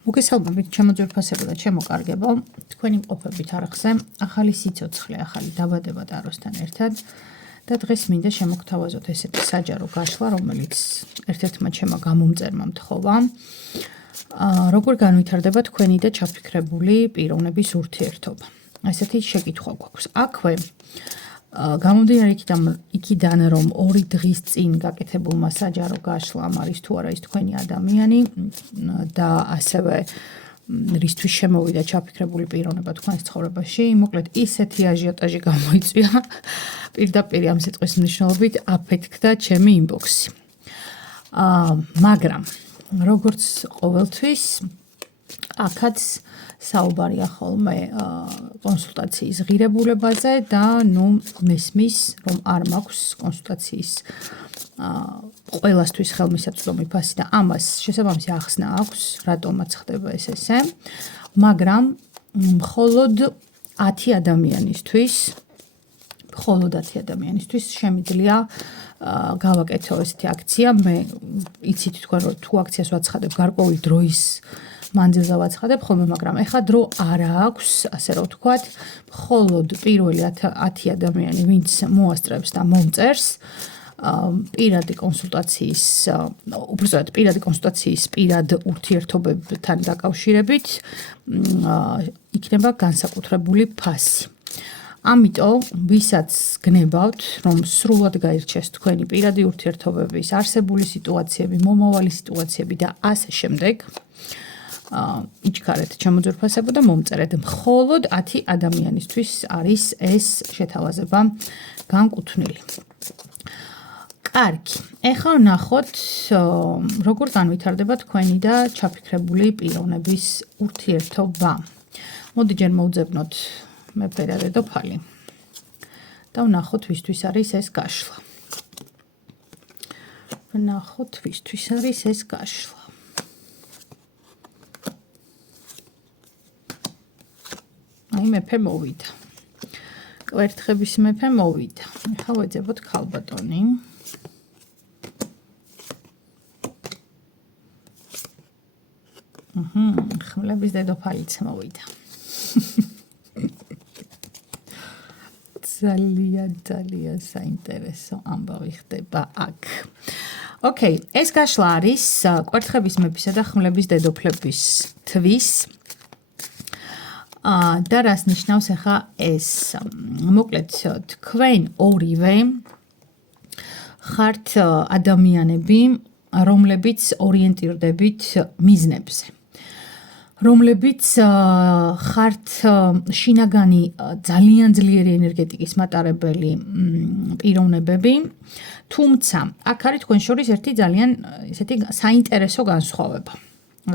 მოგესალმებით, ჩემო ძვირფასებო და ჩემო კარგებო, თქვენი მყოფებით არხზე, ახალი სიცოცხლე, ახალი დაბადება ტაროსთან ერთად და დღეს მინდა შემოგთავაზოთ ესეთი საჯარო გაშლა, რომელიც ერთ-ერთმა ჩემო გამომწერმა მთხოვა. როგორ განვითარდება თქვენი და ჩაფიქრებული პიროვნების ურთიერთობა? ესეთი შეკითხვა გვაქვს. აქვე გამომდინარე იქიდან, რომ 2 დღის წინ გაკეთებულმა საჯარო გაშლამ არის თუ არა ის თქვენი ადამიანი და ასევე რისთვის შემოვიდა ჩაფიქრებული პიროვნება თქვენს ცხოვრებაში, მოკლედ ისეთი აჟიოტაჟი გამოიწვია, პირდაპირ ამ სიტყვის მნიშვნელობით აფეთქდა ჩემი ინბოქსი. მაგრამ როგორც ყოველთვის, აქაც საუბარია ხოლმე კონსულტაციის ღირებულებაზე და მესმის, რომ არ მაქვს კონსულტაციის ყველასთვის ხელმისაწვდომი ფასი და ამას შესაბამისი ახსნა აქვს, რატომაც ხდება ეს ესე, მაგრამ მხოლოდ 10 ადამიანისთვის შემიძლია გავაკეთო ესეთი აქცია. მე იცით თქვენ რომ თუ აქციას ვაცხადებ გარკვეული დროის მანძილზე ვაცხადებ ხოლმე, მაგრამ ეხლა დრო არ აქვს, ასე რომ ვთქვათ, მხოლოდ პირველი 10 ადამიანი, ვინც მოასწრებს და მომწერს პირადი კონსულტაციის, უბრალოდ პირადი კონსულტაციის პირად ურთიერთობებთან დაკავშირებით იქნება განსაკუთრებული ფასი. ამიტომ, ვისაც გნებავთ, რომ სრულად გაირჩეს თქვენი პირადი ურთიერთობების არსებული სიტუაციები, მომავალი სიტუაციები და ასე შემდეგ, იჩქარეთ ჩემო ძვირფასებო და მომწერეთ. მხოლოდ 10 ადამიანისთვის არის ეს შეთავაზება განკუთვნილი. კარგი, ეხლა ვნახოთ, როგორ განვითარდება თქვენი და ჩაფიქრებული პიროვნების ურთიერთობა. მოდი ჯერ მოვძებნოთ მეფე და დედოფალი და ვნახოთ, ვისთვის არის ეს გაშლა. აი, მეფე მოვიდა. კვერთხების მეფე მოვიდა. ეხლა ვეძებოთ ქალბატონი. ხმლების დედოფალიც მოვიდა. ძალიან საინტერესო ამბავი ხდება აქ. ოკეი, ეს გაშლა არის კვერთხების მეფისა და ხმლების დედოფლების თვის. და რას ნიშნავს ახლა ეს? მოკლედ, თქვენ ორივე ხართ ადამიანები, რომლებიც ორიენტირდებით მიზნებზე. რომლებიც ხართ შინაგანი ძალიან ძლიერი ენერგეტიკის მატარებელი პიროვნებები, თუმცა აქ არის თქვენ შორის ერთი ძალიან ესეთი საინტერესო განსხვავება.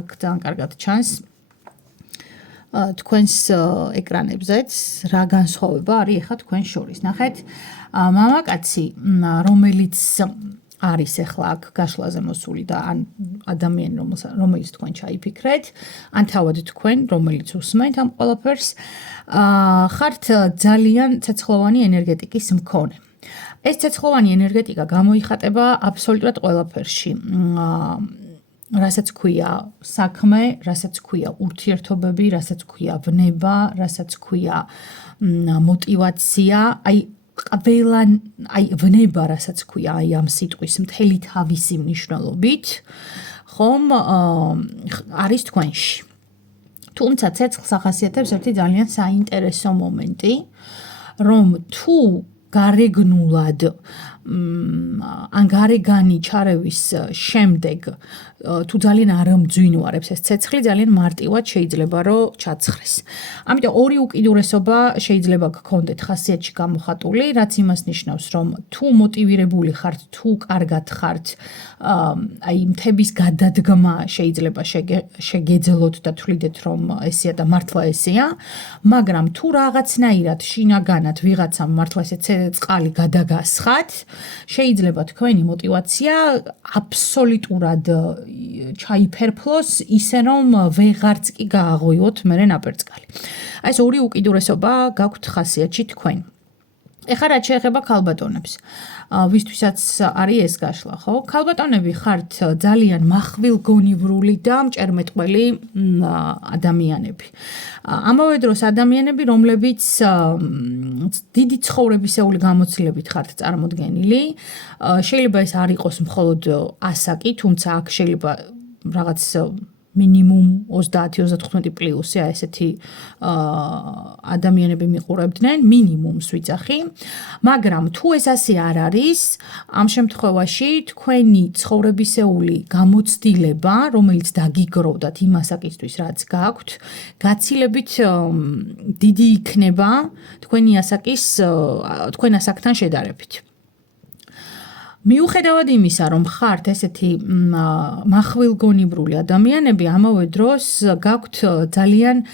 აქ ძალიან კარგად ჩანს თქვენს ეკრანებზეც რა განსხვავება არის ახლა თქვენ შორის. ნახეთ, მამაკაცი, რომელიც არის ახლა აქ გაშლაზე მოსული და ან ადამიანი, რომელიც თქვენ ჩაიფიქრეთ, ან თავად თქვენ, რომელიც უსმენთ ამ ყველაფერს, ხართ ძალიან ცეცხლოვანი ენერგეტიკის მქონე. ეს ცეცხლოვანი ენერგეტიკა გამოიხატება აბსოლუტურად ყველაფერში. რასაც ქვია საქმე, რასაც ქვია ურთიერთობები, რასაც ქვია ვნება, რასაც ქვია მოტივაცია, ვნება, რასაც ქვია ამ სიტყვის მთელი თავისი მნიშვნელობით, ხომ არის თქვენში. თუმცა ცეცხლს ახასიათებს ერთი ძალიან საინტერესო მომენტი, რომ თუ გარეგნულად ან გარეგანი ჩარევის შემდეგ თუ ძალიან არ მძვინვარებს ეს ცეცხლი, ძალიან მარტივად შეიძლება რომ ჩაცხრეს. ამიტომ ორი უკიდურესობა შეიძლება გქონდეთ ხასიათში გამოხატული, რაც იმას ნიშნავს, რომ თუ მოტივირებული ხართ, თუ კარგად ხართ, აი მთების გადადგმა შეიძლება შეგეძლოთ და თვლიდეთ, რომ ესეა და მართლა ესეა, მაგრამ თუ რაღაცნაირად შინაგანად ვიღაცამ მართლა ესე წყალი გადაგასხათ, შეიძლება თქვენი მოტივაცია აბსოლუტურად ჩაიფერფლოს ისე რომ ვეღარც კი გააღვიოთ მერე ნაპერწკალი. აი ეს ორი უკიდურესობა გაქვთ ხასიათში თქვენ. ეხლა რაც შეეხება ქალბატონებს, ვისთვისაც არის ეს გაშლა, ხო? ქალბატონები ხართ ძალიან מחვილგონივრული და მჭერმეტყველი ადამიანები. ამავე დროს ადამიანები, რომლებიც დიდი ცხოვრებისეული გამოცდილებით ხართ წარმოდგენილი, შეიძლება ეს არ იყოს მხოლოდ ასაკი, თუმცა აქ შეიძლება რაღაც მინიმუმ 30-35 პლუსი ესეთი ადამიანები მიყურებდნენ, მინიმუმს ვიცახი, მაგრამ თუ ეს ასე არ არის, ამ შემთხვევაში თქვენი ცხოვრებისეული გამოცდილება, რომელიც დაგიგროვდათ იმ ასაკისთვის, რაც გაქვთ, გაცილებით დიდი იქნება თქვენ ასაკთან შედარებით. მიუხედავად იმისა, რომ ხართ ესეთი מחვილგონივრული ადამიანები, ამავე დროს გაქვთ ძალიან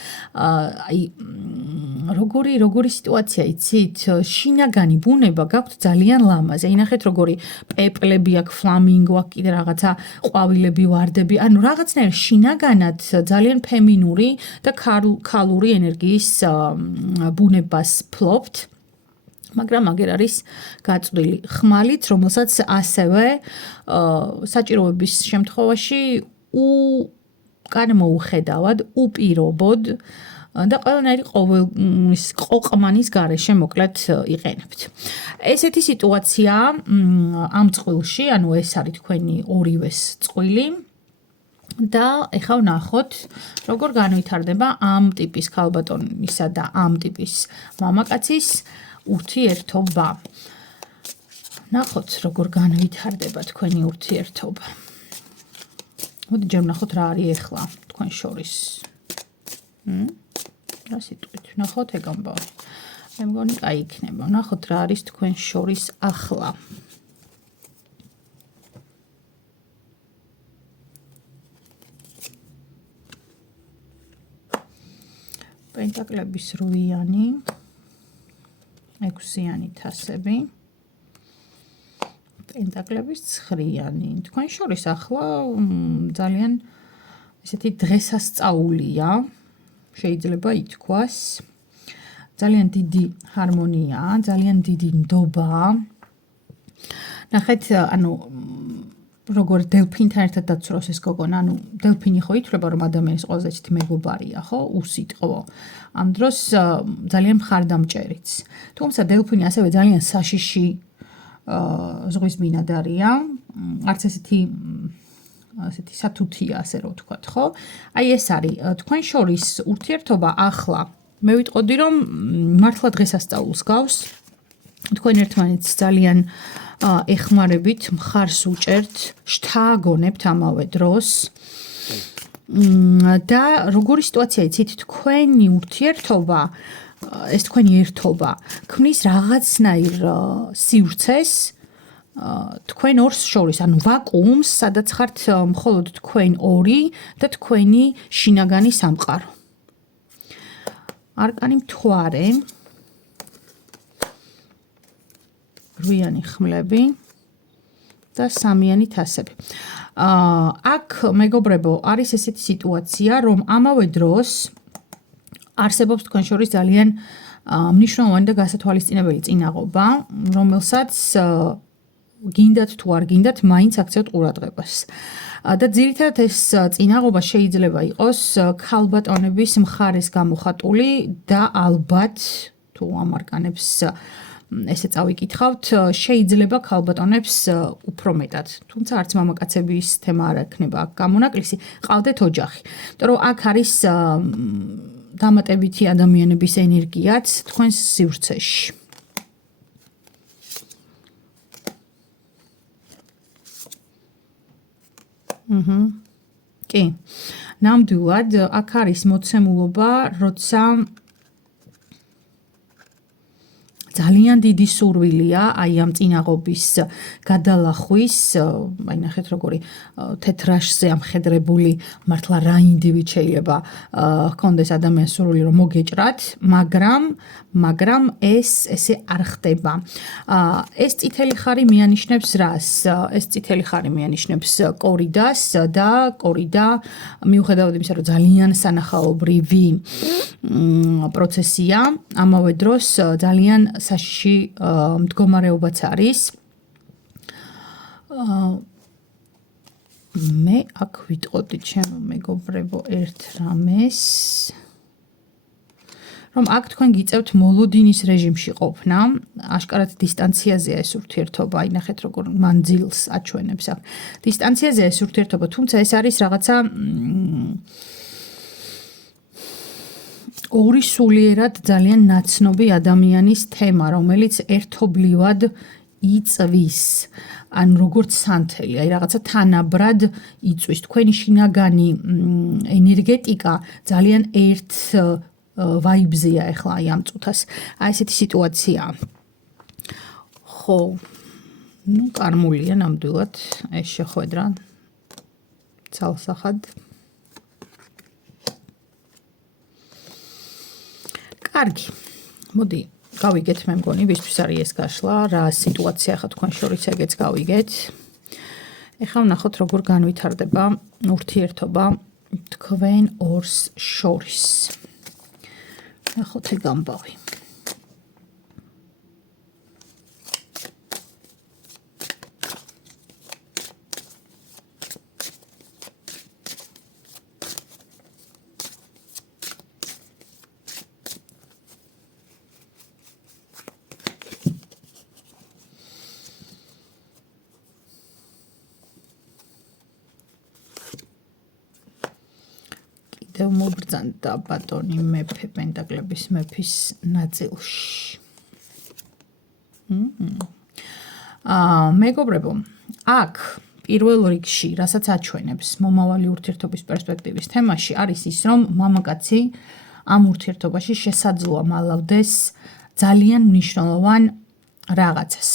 როგორი სიტუაცია იცით, შინაგანი ბუნება გაქვთ ძალიან ლამაზი. ინახეთ როგორი პეპლები აქვს, ფლამინგო აქვს, კიდე რაღაცა ყვავილები, ვარდები, ანუ რაღაცნაირ შინაგანად ძალიან ფემინური და ქალური ენერგიის ბუნებას ფლობთ. მაგრამ აგერ არის გაწვდილი ხმალით, რომელსაც ასევე საჭიროების შემთხვევაში უკანმოუხედავად, უპირობოდ და ყველანაირი ყოყმანის გარეშე მოკლედ იყენებთ. ესეთი სიტუაცია ამ წყვილში, ანუ ეს არის თქვენი ორივეს წყვილი და ეხლა ვნახოთ, როგორ განვითარდება ამ ტიპის ქალბატონისა და ამ ტიპის მამაკაცის ურთიერთობა. ნახოთ, როგორ განვითარდება თქვენი ურთიერთობა. მოდი ჯერ ვნახოთ რა არის ეხლა თქვენ შორის. რა სიტყვით, ვნახოთ ეგ ამბავი. მე მგონი კაი იქნება. ვნახოთ რა არის თქვენ შორის ახლა. პენტაკლების 8-იანი, 6-იანი თასები, პენტაკლების 9-იანი. თქვენ შორის ახლა ძალიან ესეთი დღესასწაულია, შეიძლება ითქვას. ძალიან დიდი ჰარმონია, ძალიან დიდი ნდობა. ნახეთ, ანუ როგორ დელფინთან ერთად დაცურავს ეს გოგონა, ანუ დელფინი ხო ითვლება, რომ ადამიანის ყველაზე ცივი მეგობარია, ხო? უსიტყვო. ამ დროს ძალიან მხარდამჭერიც. თუმცა დელფინი ასევე ძალიან საშიში ზღვის ბინადარია, არც ესეთი სათუთია, ასე რომ ვთქვათ, ხო? აი ეს არის თქვენ შორის ურთიერთობა ახლა. მე ვიტყოდი, რომ მართლა დღესასწაულს გავს. თქვენ ერთმანეთს ძალიან ეხმარებით, მხარს უჭერთ, შთააგონებთ ამავე დროს. და როგორი სიტუაცია იცით, თქვენი ურთიერთობა, ეს თქვენი ერთობა ქმნის რაღაცნაირ სივრცეს თქვენ ორს შორის, ანუ ვაკუუმს, სადაც ხართ მხოლოდ თქვენ ორი და თქვენი შინაგანი სამყარო. არკანი მთვარე, 8-იანი ხმლები და 3-იანი თასები. აქ მეგობრებო, არის ესეთი სიტუაცია, რომ ამავე დროს არსებობს თქვენ შორის ძალიან მნიშვნელოვანი და გასათვალისწინებელი წინაღობა, რომელსაც გინდათ თუ არ გინდათ, მაინც აქცევთ ყურადღებას. და ძირითადად ეს წინაღობა შეიძლება იყოს ქალბატონების მხარეს გამოხატული და ალბათ თუ ამ არკანებს ესე წავიკითხავთ, შეიძლება ქალბატონებს უფრო მეტად. თუმცა არც მამაკაცების თემა არ ექნება აქ გამონაკლისი, ყავდეთ ოჯახი. იმიტომ რომ აქ არის დამატებითი ადამიანების ენერგიაც თქვენს სივრცეში. კი. ნამდვილად აქ არის მოცემულობა, როცა ძალიან დიდი სურვილია აი ამ წინაღობის გადალახვის, აი ნახეთ როგორი თეთრაშზე ამხედრებული მართლა რა ინდივიდ შეიძლება ჰქონდეს ადამიანს სურვილი რომ მოგეჭრათ, მაგრამ ეს ესე არ ხდება. ეს წითელი ხარი მიანიშნებს რას? ეს წითელი ხარი მიანიშნებს კორიდას და კორიდა მიუხედავად იმისა, რომ ძალიან სანახაობრივი პროცესია, ამავე დროს ძალიან საშიში მდგომარეობაც არის. მე აქ ვიტყოდი ჩემო მეგობრებო ერთ რამეს, რომ აქ თქვენ გიწევთ მოლოდინის რეჟიმში ყოფნა, აშკარად დისტანციაზეა ეს ურთიერთობა, ინახეთ როგორ მანძილს აჩვენებს აქ. დისტანციაზეა ეს ურთიერთობა, თუმცა ეს არის რაღაცა ორი სულიერად ძალიან ნაცნობი ადამიანის თემა, რომელიც ერთობლივად იწვის, ან როგორც სანთელი, აი რაღაცა თანაბრად იწვის. თქვენი შინაგანი ენერგეტიკა ძალიან ერთ ვაიბზია ახლა აი ამ წუთას. აი ესეთი სიტუაცია. ხო, კარმულია ნამდვილად ეს შეხვედრა. ცალსახად. კარგი. მოდი, გავიგეთ მე მგონი, ვისთვის არის ეს გაშლა, რა სიტუაცია ხა თქვენ შორის ეგეც გავიგეთ. ეხლა ვნახოთ როგორ განვითარდება ურთიერთობა თქვენ ორს შორის. ნახოთ ეგ ამბავი. მობრძანდა ბატონი მეფე პენტაკლების მეფის ნაწილში. მეგობრებო, აქ პირველ რიგში, რასაც აჩვენებს მომავალი ურთიერთობის პერსპექტივის თემაში, არის ის, რომ მამაკაცი ამ ურთიერთობაში შესაძლოა მალავდეს ძალიან მნიშვნელოვან რაღაცას,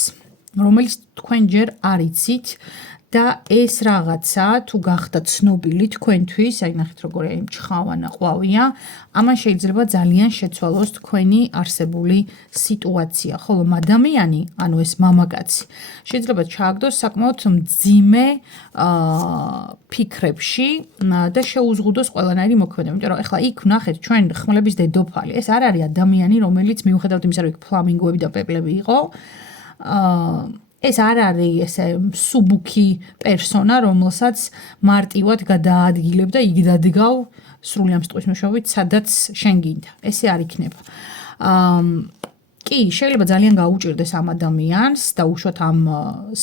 რომელიც თქვენ ჯერ არ იცით და ეს რაღაცა თუ გახდა ცნობილი თქვენთვის, აი ნახეთ როგორი აი მჩხავანა ყვავია, ამან შეიძლება ძალიან შეცვალოს თქვენი არსებული სიტუაცია, ხოლო ადამიანი, ანუ ეს მამაკაცი, შეიძლება ჩააგდოს საკმაოდ მძიმე ფიქრებში და შეუზღუდოს ყველანაირი მოქმედება, იმიტომ რომ ეხლა იქ ნახეთ ჩვენ ხმლების დედოფალი, ეს არ არის ადამიანი, რომელიც მიუხედავად იმისა, რომ იქ ფლამინგოები და პეპლები იყო, ეს არ არის ესე სუბუქი პერსონა, რომელსაც მარტივად გადაადგილებ და იქ დადგავ სრული ამ სიტყვის მეშვეობით, სადაც შენ გინდა. ესე არ იქნება. კი, შეიძლება ძალიან გაუჭირდეს ამ ადამიანს და უშუალოდ ამ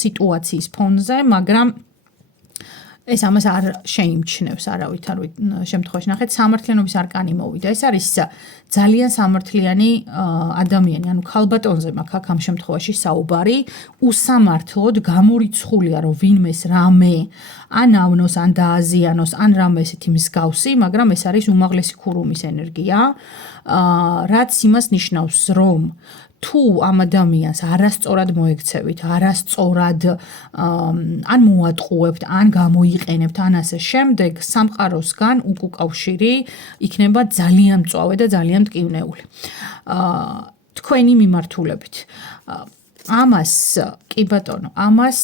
სიტუაციის ფონზე, მაგრამ ეს ამას არ შეიმჩნევს არავითარ შემთხვევაში. ნახეთ, სამართლიანობის არკანი მოვიდა. ეს არის ძალიან სამართლიანი ადამიანი, ანუ ქალბატონზე მაქვს აქ ამ შემთხვევაში საუბარი, უსამართლოდ გამორიცხულია, რომ ვინმეს რამე ან ავნოს, ან დააზიანოს, ან რამე ესეთი მსგავსი, მაგრამ ეს არის უმაღლესი ქურუმის ენერგია, რაც იმას ნიშნავს, რომ თუ ამ ადამიანს არასწორად მოექცევით, არასწორად ან მოატყუებთ, ან გამოიყენებთ, ან ასე შემდეგ, სამყაროსგან უკავშირი იქნება ძალიან მწვავე და ძალიან მტკივნეული. თქვენი მიმართულებით. ამას, კი ბატონო, ამას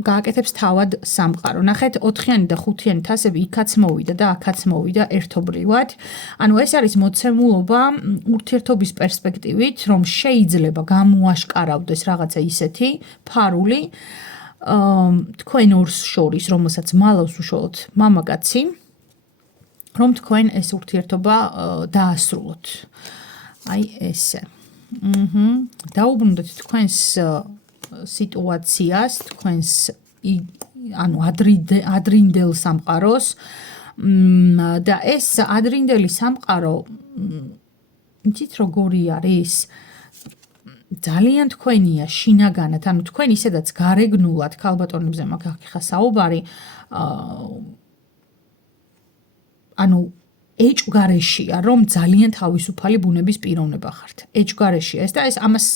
გააკეთებს თავად სამყარო. ნახეთ, 4-იანი და 5-იანი თასები იქაც მოვიდა და აქაც მოვიდა ერთობრივად. ანუ ეს არის მოცემულობა ურთიერთობის პერსპექტივით, რომ შეიძლება გამოაშკარავდეს რაღაცა ისეთი ფარული თქვენ ორს შორის, რომელსაც მალავს უშუალოდ მამაკაცი, რომ თქვენ ეს ურთიერთობა დაასრულოთ. აი ესე. დაუბრუნდეთ თქვენს სიტუაციას, თქვენს ანუ ადრინდელ სამყაროს და ეს ადრინდელი სამყარო იცით როგორი არის? ძალიან თქვენია შინაგანად, ანუ თქვენ ისედაც გარეგნულად ქალბატონებზე მაქვს ხა საუბარი, ანუ ეჭვგარეშია, რომ ძალიან თავისუფალი ბუნების პიროვნება ხართ. ეჭვგარეშია ეს და ეს ამას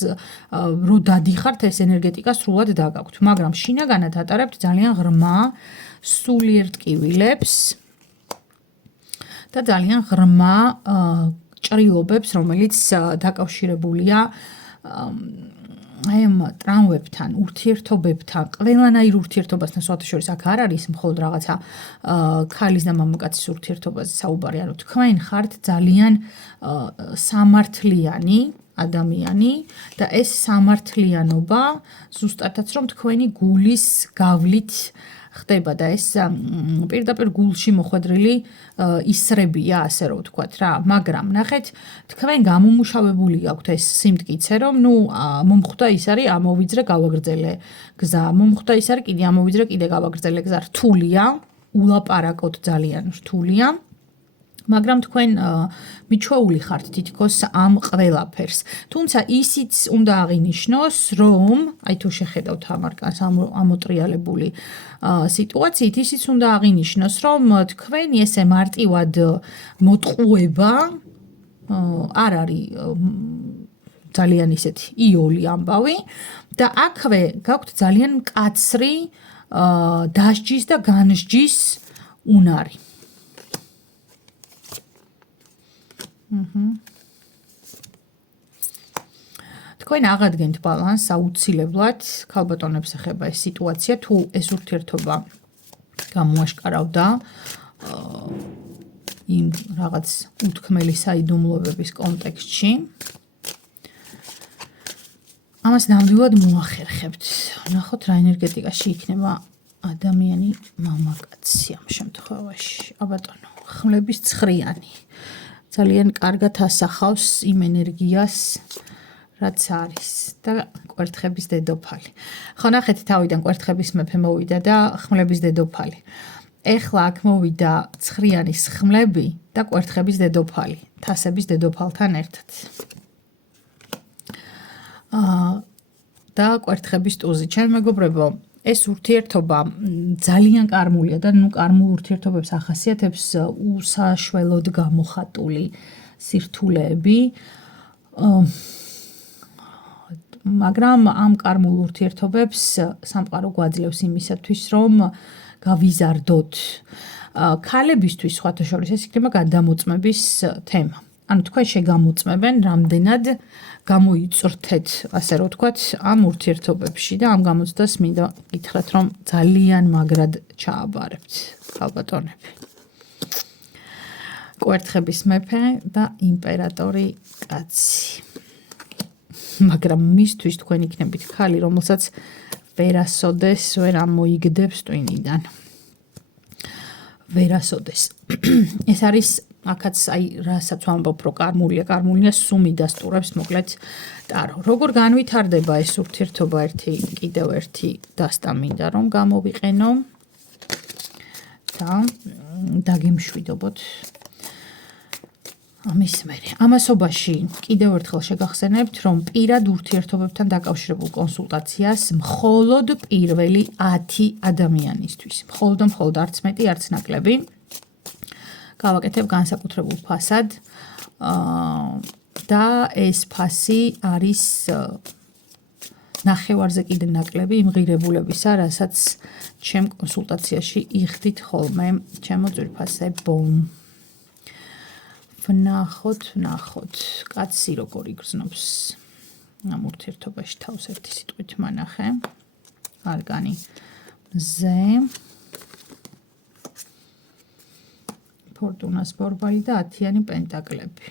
რო დადიხართ, ეს ენერგეტიკა სრულად დაგაქვთ, მაგრამ შინაგანად ატარებთ ძალიან ღრმა სულიერ ტკივილებს და ძალიან ღრმა ჭრილობებს, რომელიც დაკავშირებულია აი ამ ტრამვებთან, ურთიერთობებთან, ყველანაირ ურთიერთობასთან სხვადასხვა აქ არ არის მხოლოდ რაღაცა ქალის და მამაკაცის ურთიერთობაზე საუბარი, ანუ თქვენ ხართ ძალიან სამართლიანი ადამიანი და ეს სამართლიანობა ზუსტადაც რომ თქვენი გულის გავლით ხდება და ეს პირდაპირ გულში მოხვედრილი ისრებია, ასე რომ ვთქვათ რა, მაგრამ ნახეთ, თქვენ გამომუშავებული აქვთ ეს სიმტკიცე, რომ მომხვდა ის არის ამოვიძრე გავაგრძელე გზა, მომხვდა ის არის კიდე ამოვიძრე კიდე გავაგრძელე გზა, რთულია, ულაპარაკოთ ძალიან რთულია. მაგრამ თქვენ მიჩვეული ხართ თითქოს ამ ყველაფერს. თუმცა ისიც უნდა აღინიშნოს, რომ აი თუ შეხედავთ ამარკანს ამოტრიალებული სიტუაციით, ისიც უნდა აღინიშნოს, რომ თქვენი ესე მარტივად მოტყუება არ არის ძალიან ისეთი იოლი ამბავი და აქვე გაქვთ ძალიან მკაცრი დასჯის და განსჯის უნარი. თქვენ აღადგენთ ბალანსს აუცილებლად, ქალბატონებს ეხება ეს სიტუაცია, თუ ეს ურთიერთობა გამოაშკარავდა იმ რაღაც უთქმელი საიდუმლოებების კონტექსტში. ამას ნამდვილად მოახერხებთ. ნახოთ რა ენერგეტიკაში იქნება ადამიანი მამაკაცი ამ შემთხვევაში. აბატონო, ხმლების ცხრიანი. ძალიან კარგად ასახავს იმ ენერგიას, რაც არის და კვერთხების დედოფალი. ხო ნახეთ, თავიდან კვერთხების მეფე მოვიდა და ხმლების დედოფალი. ეხლა აქ მოვიდა ცხრიანის ხმლები და კვერთხების დედოფალი, თასების დედოფალთან ერთად. და კვერთხების ტუზი. ჩემ მეგობრებო, ეს ურთიერთობა ძალიან კარმულია და კარმულ ურთიერთობებს ახასიათებს უსაშველოდ გამოხატული სირთულეები. მაგრამ ამ კარმულ ურთიერთობებს სამყარო გვაძლევს იმისათვის, რომ გავიზარდოთ. ქალებისთვის სხვათა შორის ეს იქნება გადამოწმების თემა. ანუ თქვენ შეგამოწმებენ, რამდენად გამოიწვრთეთ, ასე რომ ვთქვათ, ამ ურთიერთობებში და ამ გამოცდას მინდა გითხრათ, რომ ძალიან მაგრად ჩააბარებთ, ქალბატონები. კვერთხების მეფე და იმპერატორი კაცი. მაგრამ მისთვის თქვენ იქნებით ქალი, რომელსაც ვერასოდეს ვერ ამოიგდებს ტვინიდან. ვერასოდეს. ეს არის აქაც აი რასაც ვამბობ, რომ კარმულია სუმი დასტურებს მოკლედ ტარო. როგორ განვითარდება ეს ურთიერთობა კიდევ ერთი დასტა მინდა რომ გამოვიყენო და დაგემშვიდობოთ ამის მერე. ამასობაში კიდევ ერთხელ შეგახსენებთ, რომ პირად ურთიერთობებთან დაკავშირებულ კონსულტაციას მხოლოდ პირველი 10 ადამიანისთვის. მხოლოდ არც მეტი, არც ნაკლები. გავაკეთებ განსაკუთრებულ ფასად და ეს ფასი არის ნახევარზე კიდე ნაკლები იმ ღირებულებისა, რასაც ჩემ კონსულტაციაში იხდით ხოლმე ჩემო ძვირფასებო. ვნახოთ, კაცი როგორ იგრძნობს ამ ურთიერთობაში თავს ერთი სიტყვით მანახე. არგანი ზე. ფორტუნას ბორბალი და 10-იანი პენტაკლები.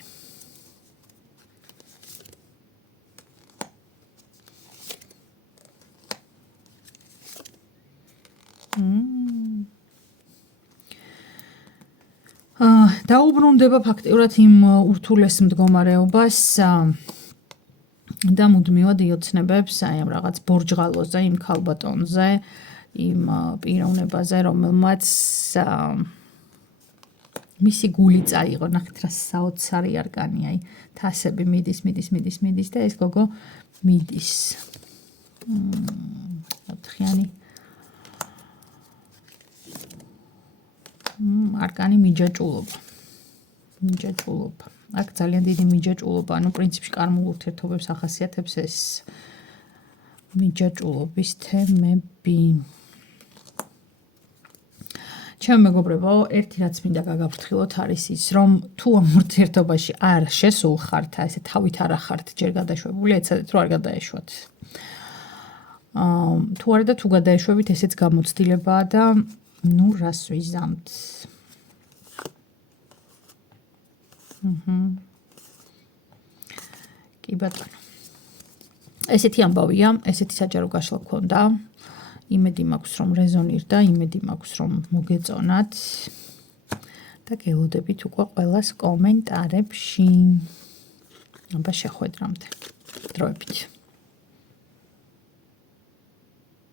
დაუბრუნდება ფაქტიურად იმ ურთულეს მდგომარეობას და მუდმივად იოცნებებს აი ამ რაღაც ბორჯღალოზე, იმ ქალბატონზე, იმ პიროვნებაზე, რომელმაც მისი გული წაიღო. ნახეთ რა საოცარი არკანი, აი თასები მიდის და ეს გოგო მიდის. 4-იანი არკანი მიჯაჭულობა. აქ ძალიან დიდი მიჯაჭულობა, ანუ პრინციპში კარმულ ურთიერთობებს ახასიათებს ეს მიჯაჭულობის თემები. ჩემ მეგობრებო, ერთი რაც მინდა გაგაფრთხილოთ არის ის, რომ თუ ამ ურთიერთობაში არ შესულხართ, ესე თავით არ ახართ ჯერ გადაშვებული, ეცადეთ რომ არ გადაეშვათ. თუ არა და თუ გადაეშვებით, ესეც გამოცდილებაა და ნუ რას ვიზამთ. კი ბატონო. ესეთი ამბავია, ესეთი საჯარო გაშლა გქონდა. იმედი მაქვს რომ რეზონირდა, იმედი მაქვს რომ მოგეწონათ და გელოდებით უკვე ყველას კომენტარებში. აბა შეხვედრამდე. დროებით.